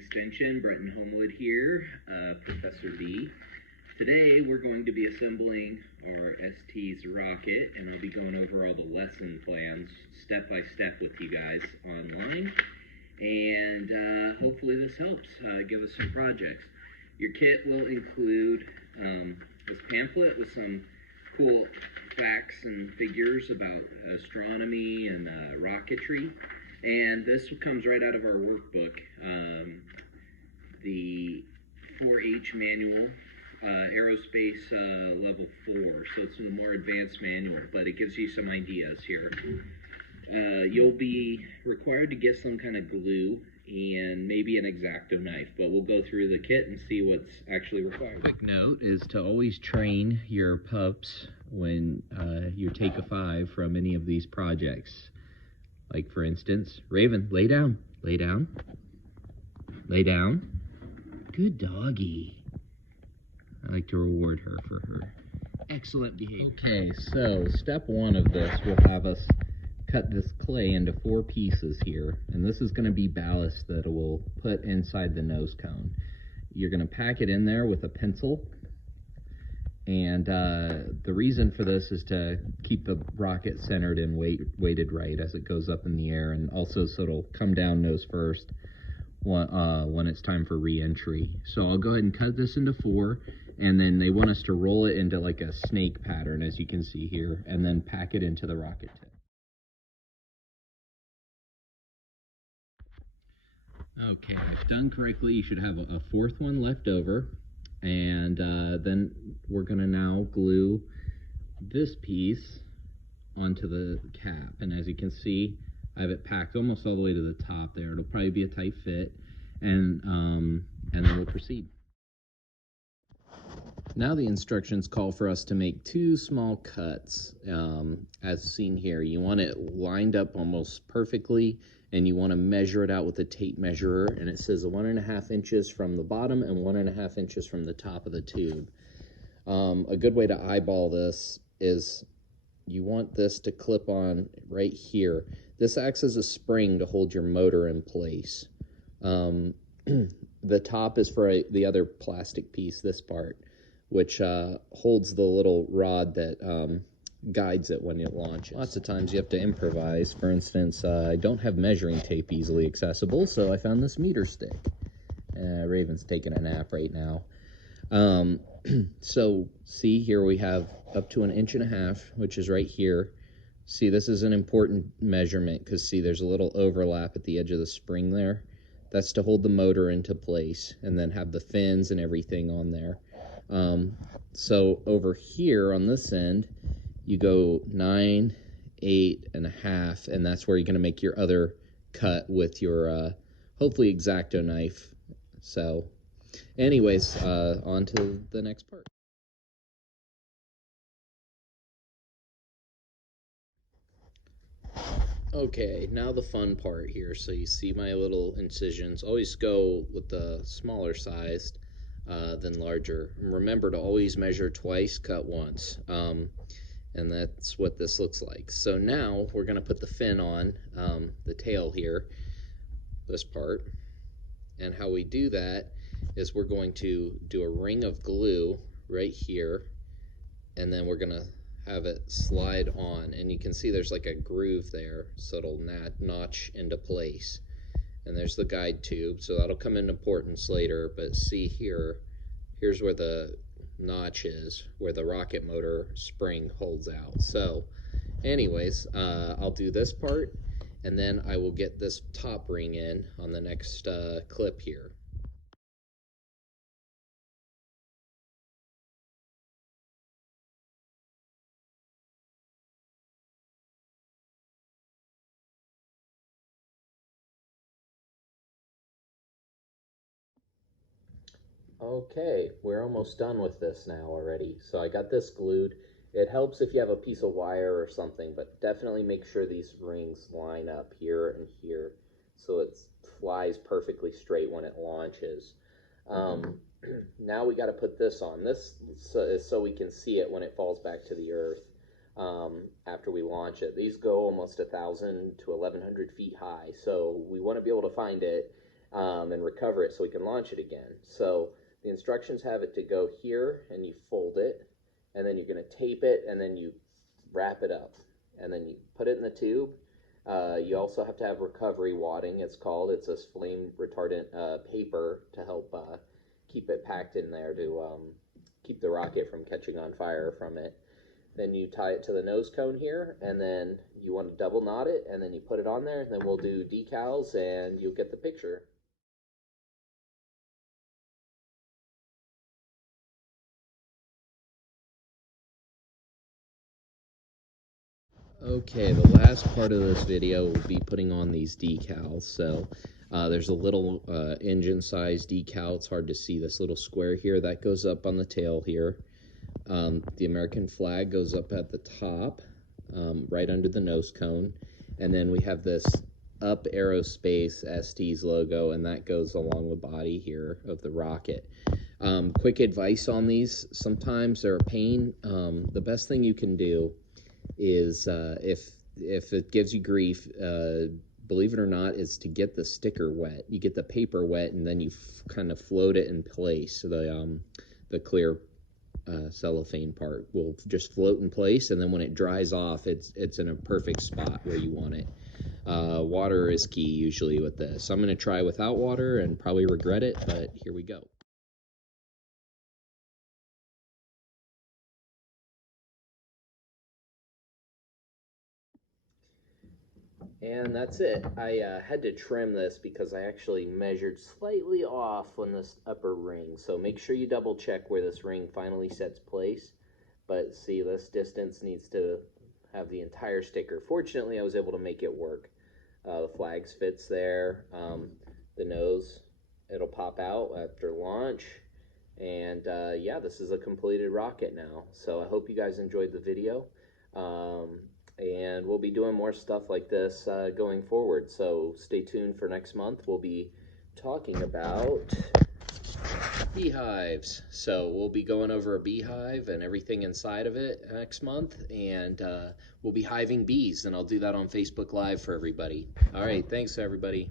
Extension, Brenton Homewood here, Professor B. Today we're going to be assembling our Estes rocket, and I'll be going over all the lesson plans step by step with you guys online, and hopefully this helps give us some projects. Your kit will include this pamphlet with some cool facts and figures about astronomy and rocketry. And this comes right out of our workbook, the 4H manual, aerospace level 4. So it's a more advanced manual, but it gives you some ideas here. You'll be required to get some kind of glue and maybe an X-Acto knife, but we'll go through the kit and see what's actually required. Quick note is to always train your pups when you take a 5 from any of these projects. Like, for instance, Raven, lay down, lay down, lay down. Good doggy. I like to reward her for her excellent behavior. Okay, so step 1 of this will have us cut this clay into 4 pieces here, and this is going to be ballast that we'll put inside the nose cone. You're going to pack it in there with a pencil. And the reason for this is to keep the rocket centered and weighted right as it goes up in the air, and also so it'll come down nose first when it's time for re-entry. So I'll go ahead and cut this into 4, and then they want us to roll it into like a snake pattern, as you can see here, and then pack it into the rocket tip. Okay, if done correctly, you should have a 4th one left over. And then we're going to now glue this piece onto the cap. And as you can see, I have it packed almost all the way to the top there. It'll probably be a tight fit. And then we'll proceed. Now the instructions call for us to make 2 small cuts, as seen here. You want it lined up almost perfectly, and you want to measure it out with a tape measurer, and it says 1.5 inches from the bottom and 1.5 inches from the top of the tube. A good way to eyeball this is you want this to clip on right here. This acts as a spring to hold your motor in place. The top is for the other plastic piece, this part, which holds the little rod that guides it when it launches. Lots of times you have to improvise. For instance, I don't have measuring tape easily accessible, so I found this meter stick. Raven's taking a nap right now. So see here we have up to 1.5 inches, which is right here. See, this is an important measurement because see there's a little overlap at the edge of the spring there. That's to hold the motor into place and then have the fins and everything on there. So over here on this end, you go 9, 8.5, and that's where you're going to make your other cut with your hopefully X-Acto knife. So anyways, on to the next part. Okay, now the fun part here. So you see my little incisions. Always go with the smaller sized than larger. And remember to always measure twice, cut once. And that's what this looks like. So now we're going to put the fin on, the tail here, this part. And how we do that is we're going to do a ring of glue right here, and then we're going to have it slide on. And you can see there's like a groove there, so it'll notch into place. And there's the guide tube, so that'll come into importance later. But see here, here's where the notch is, where the rocket motor spring holds out. So anyways, I'll do this part, and then I will get this top ring in on the next clip here. Okay, we're almost done with this now already. So I got this glued. It helps if you have a piece of wire or something, but definitely make sure these rings line up here and here so it flies perfectly straight when it launches. Now we got to put this on. This is so we can see it when it falls back to the earth after we launch it. These go almost 1,000 to 1,100 feet high, so we want to be able to find it and recover it so we can launch it again. So the instructions have it to go here, and you fold it, and then you're going to tape it, and then you wrap it up, and then you put it in the tube. You also have to have recovery wadding, it's called. It's a flame retardant paper to help keep it packed in there to keep the rocket from catching on fire from it. Then you tie it to the nose cone here, and then you want to double knot it, and then you put it on there, and then we'll do decals, and you'll get the picture. Okay, the last part of this video will be putting on these decals. So there's a little engine size decal. It's hard to see this little square here. That goes up on the tail here. The American flag goes up at the top, right under the nose cone. And then we have this Up Aerospace Estes logo, and that goes along the body here of the rocket. Quick advice on these: sometimes they're a pain. The best thing you can do is if it gives you grief, believe it or not, is to get the sticker wet. You get the paper wet, and then you kind of float it in place. So the clear cellophane part will just float in place, and then when it dries off, it's in a perfect spot where you want it. Water is key usually with this. I'm going to try without water and probably regret it, but here we go. And that's it. I had to trim this because I actually measured slightly off on this upper ring. So make sure you double check where this ring finally sets place. But see, this distance needs to have the entire sticker. Fortunately, I was able to make it work. The flags fits there. The nose, it'll pop out after launch. And yeah, this is a completed rocket now. So I hope you guys enjoyed the video. And we'll be doing more stuff like this going forward. So stay tuned for next month. We'll be talking about beehives. So we'll be going over a beehive and everything inside of it next month. And we'll be hiving bees. And I'll do that on Facebook Live for everybody. All right. Thanks, everybody.